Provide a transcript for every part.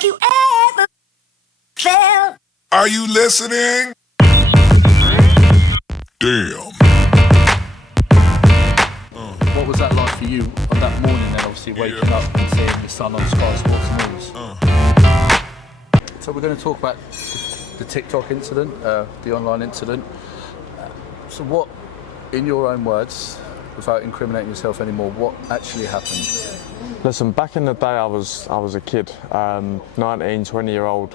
Have you ever felt? Are you listening? Damn. What was that like for you on that morning then, obviously waking up and seeing your son on Sky Sports News? So we're going to talk about the TikTok incident, the online incident. So what, in your own words, without incriminating yourself anymore, what actually happened? Listen, back in the day I was a kid, 19, 20-year-old.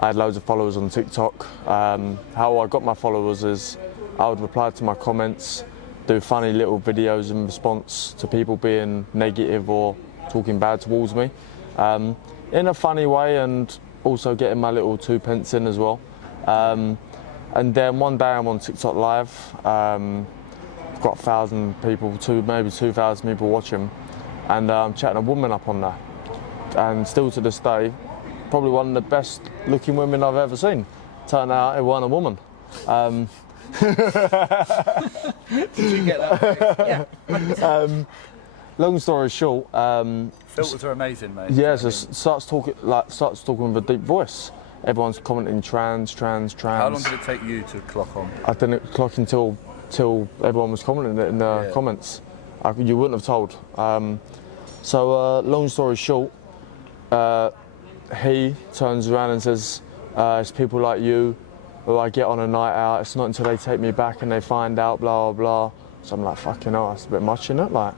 I had loads of followers on TikTok. How I got my followers is I would reply to my comments, do funny little videos in response to people being negative or talking bad towards me, in a funny way, and also getting my little 2 pence in as well. And then one day I'm on TikTok live. I've got 1,000 people, maybe 2,000 people watching, and I'm chatting a woman up on there. And still to this day, probably one of the best looking women I've ever seen. Turned out it wasn't a woman. Did you get that? Yeah. Long story short, Filters are amazing, mate. yeah, so starts talking with a deep voice. Everyone's commenting trans. How long did it take you to clock on? I didn't clock until everyone was commenting it in the comments. You wouldn't have told. So long story short, he turns around and says, it's people like you who I get on a night out. It's not until they take me back and they find out, blah, blah, blah. So I'm like, fucking hell, that's a bit much, innit? Like,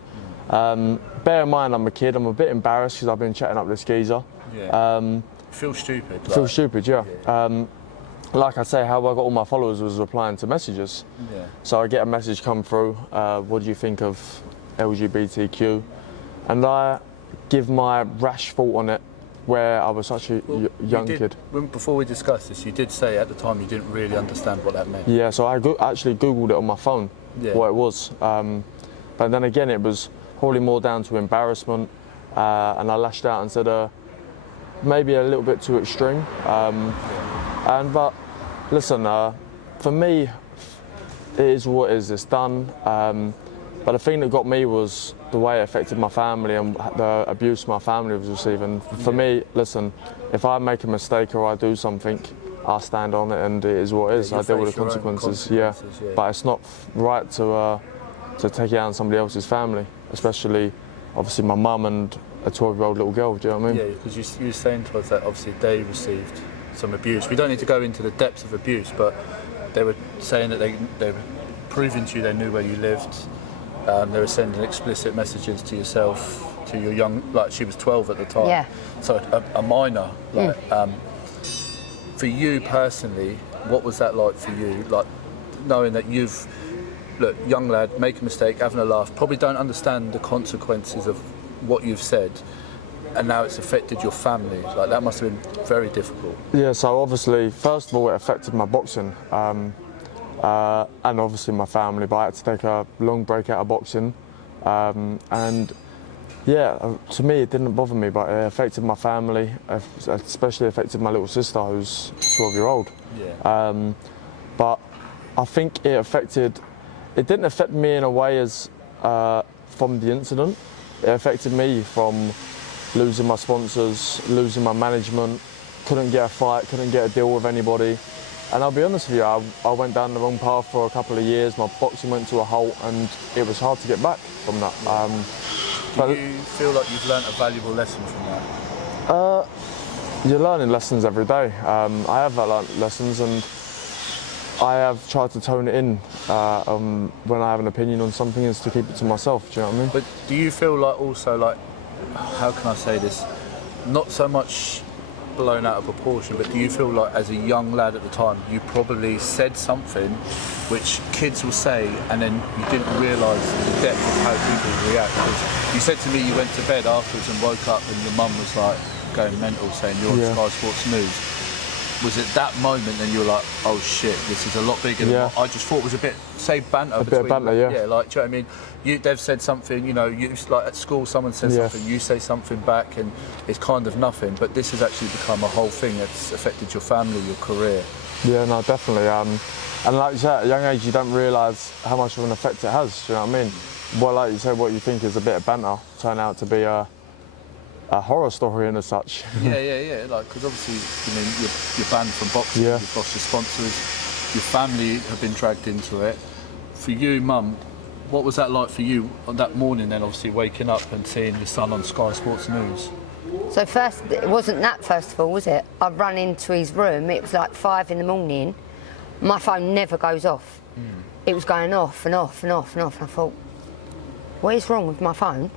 bear in mind, I'm a kid. I'm a bit embarrassed because I've been chatting up this geezer. Yeah. Feel stupid. Feel stupid, yeah. Like I say, how I got all my followers was replying to messages. Yeah. So I get a message come through, what do you think of LGBTQ? And I give my rash thought on it, where I was such a young kid. Before we discussed this, you did say at the time you didn't really understand what that meant. Yeah, so I actually Googled it on my phone, what it was. But then again, it was probably more down to embarrassment, and I lashed out and said, maybe a little bit too extreme. But listen, for me, it is what it is, it's done. But the thing that got me was the way it affected my family and the abuse my family was receiving. For me, listen, if I make a mistake or I do something, I stand on it and it is what it is. I deal with the consequences. Yeah. But it's not right to take it out on somebody else's family, especially obviously my mum and a 12-year-old little girl, do you know what I mean? Yeah, because you were saying to us that obviously they received some abuse. We don't need to go into the depths of abuse, but they were saying that they were proving to you they knew where you lived. They were sending explicit messages to yourself, to your young, like she was 12 at the time. Yeah. So a minor. Like, for you personally, what was that like for you? Like knowing that look, young lad, make a mistake, having a laugh, probably don't understand the consequences of what you've said, and now it's affected your family. Like that must have been very difficult. Yeah, so obviously, first of all, it affected my boxing. And obviously my family, but I had to take a long break out of boxing. And yeah, to me it didn't bother me, but it affected my family, especially affected my little sister who's 12-year-old. Yeah. But I think it didn't affect me in a way as from the incident. It affected me from losing my sponsors, losing my management, couldn't get a fight, couldn't get a deal with anybody. And I'll be honest with you, I went down the wrong path for a couple of years. My boxing went to a halt, and it was hard to get back from that. Do you feel like you've learnt a valuable lesson from that? You're learning lessons every day. I have learnt lessons, and I have tried to tone it in when I have an opinion on something, is to keep it to myself. Do you know what I mean? But do you feel like also like, how can I say this? Not so much blown out of proportion, but do you feel like as a young lad at the time you probably said something which kids will say and then you didn't realise the depth of how people react? Because you said to me you went to bed afterwards and woke up and your mum was like going mental saying you're on Sky Sports News. Was it that moment then you were like, oh shit, this is a lot bigger than what I just thought was a bit, say, banter between... A bit of banter, yeah. Yeah, like, do you know what I mean? They've said something, you know, like at school someone says something, you say something back and it's kind of nothing, but this has actually become a whole thing that's affected your family, your career. Yeah, no, definitely. And like you said, at a young age you don't realise how much of an effect it has, do you know what I mean? Well, like you said, what you think is a bit of banter turn out to be a a horror story and as such. Yeah. Like, because obviously, I mean, you're banned from boxing. Yeah. You've lost your sponsors. Your family have been dragged into it. For you, Mum, what was that like for you on that morning? Then, obviously, waking up and seeing your son on Sky Sports News. So first, it wasn't that first of all, was it? I run into his room. It was like 5 in the morning. My phone never goes off. It was going off and off and off and off. And I thought, what is wrong with my phone?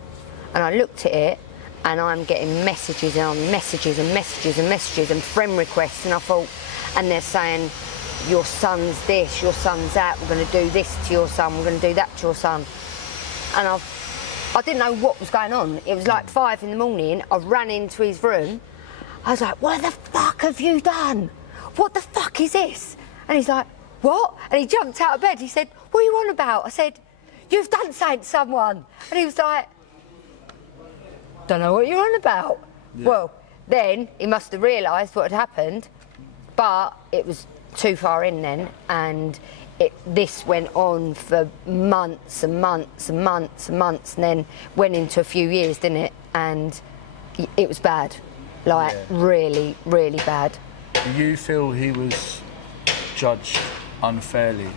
And I looked at it, and I'm getting messages and messages and messages and messages and friend requests. And I thought, and they're saying, your son's this, your son's that. We're going to do this to your son. We're going to do that to your son. And I didn't know what was going on. It was like 5 in the morning. I ran into his room. I was like, what the fuck have you done? What the fuck is this? And he's like, what? And he jumped out of bed. He said, what are you on about? I said, you've done something to someone. And he was like, don't know what you're on about. Yeah. Well, then he must have realised what had happened, but it was too far in then, and this went on for months and months and months and months, and then went into a few years, didn't it? And it was bad, like really, really bad. Do you feel he was judged unfairly?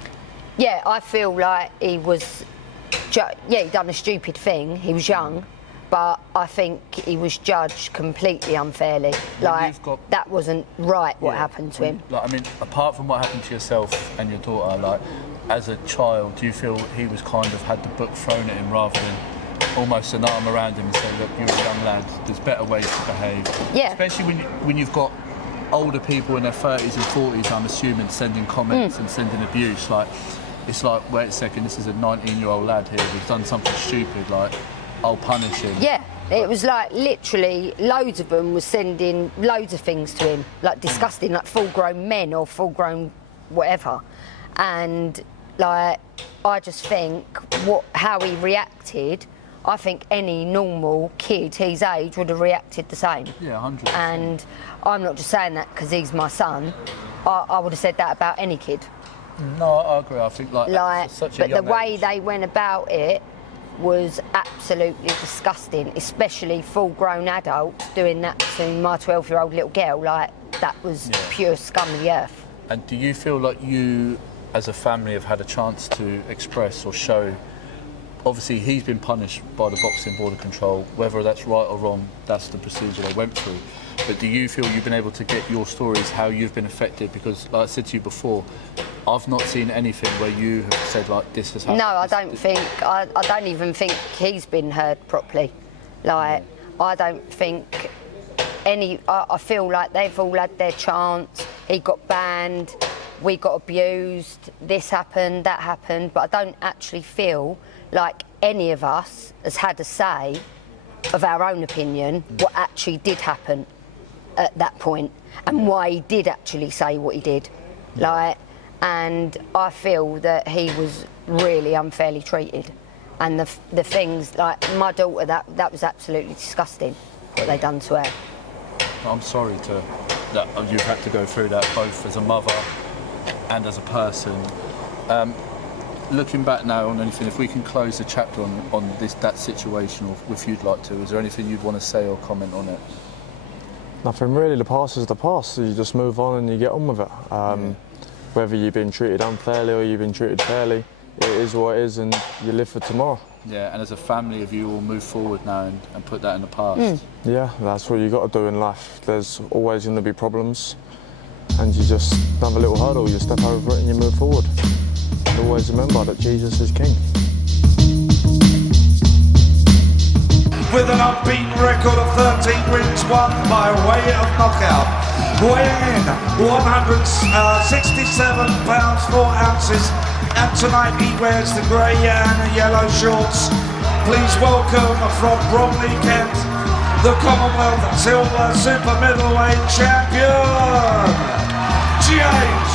Yeah, I feel like he was, he done a stupid thing. He was young, but I think he was judged completely unfairly. Like, that wasn't right what happened to him. Like, I mean, apart from what happened to yourself and your daughter, like, as a child, do you feel he was kind of had the book thrown at him rather than almost an arm around him and say, look, you're a young lad, there's better ways to behave? Yeah. Especially when you've got older people in their 30s and 40s, I'm assuming, sending comments and sending abuse. Like, it's like, wait a second, this is a 19-year-old lad here who's done something stupid, like, I'll punish him. Yeah, it was like literally loads of them were sending loads of things to him, like disgusting, like full-grown men or full-grown whatever. And like, I just think how he reacted, I think any normal kid his age would have reacted the same. Yeah, 100%. And I'm not just saying that because he's my son. I would have said that about any kid. No, I agree. I think like such a but young the way age. they went about it was absolutely disgusting, especially full-grown adults doing that to my 12-year-old little girl. Like, that was pure scum of the earth. And do you feel like you, as a family, have had a chance to express or show? Obviously, he's been punished by the Boxing Board of Control. Whether that's right or wrong, that's the procedure they went through. But do you feel you've been able to get your stories, how you've been affected? Because, like I said to you before, I've not seen anything where you have said, like, this has happened. No, I don't even think he's been heard properly. Like, I don't think I feel like they've all had their chance. He got banned, we got abused, this happened, that happened, but I don't actually feel like any of us has had a say of our own opinion what actually did happen at that point and why he did actually say what he did. Like, and I feel that he was really unfairly treated, and the things, like my daughter, that was absolutely disgusting what they done to her. I'm sorry that you've had to go through that, both as a mother and as a person. Looking back now on anything, if we can close the chapter on that situation, or if you'd like to, is there anything you'd want to say or comment on it? Nothing really. The past is the past. So you just move on and you get on with it. Whether you've been treated unfairly or you've been treated fairly, it is what it is, and you live for tomorrow. Yeah, and as a family, have you all moved forward now and put that in the past? Yeah, that's what you got to do in life. There's always going to be problems, and you just have a little hurdle, you step over it and you move forward. And always remember that Jesus is King. With an unbeaten record of 13 wins, won by way of knockout. Weighing in 167 pounds 4 ounces, and tonight he wears the grey and yellow shorts. Please welcome from Bromley, Kent, the Commonwealth Silver Super Middleweight Champion, James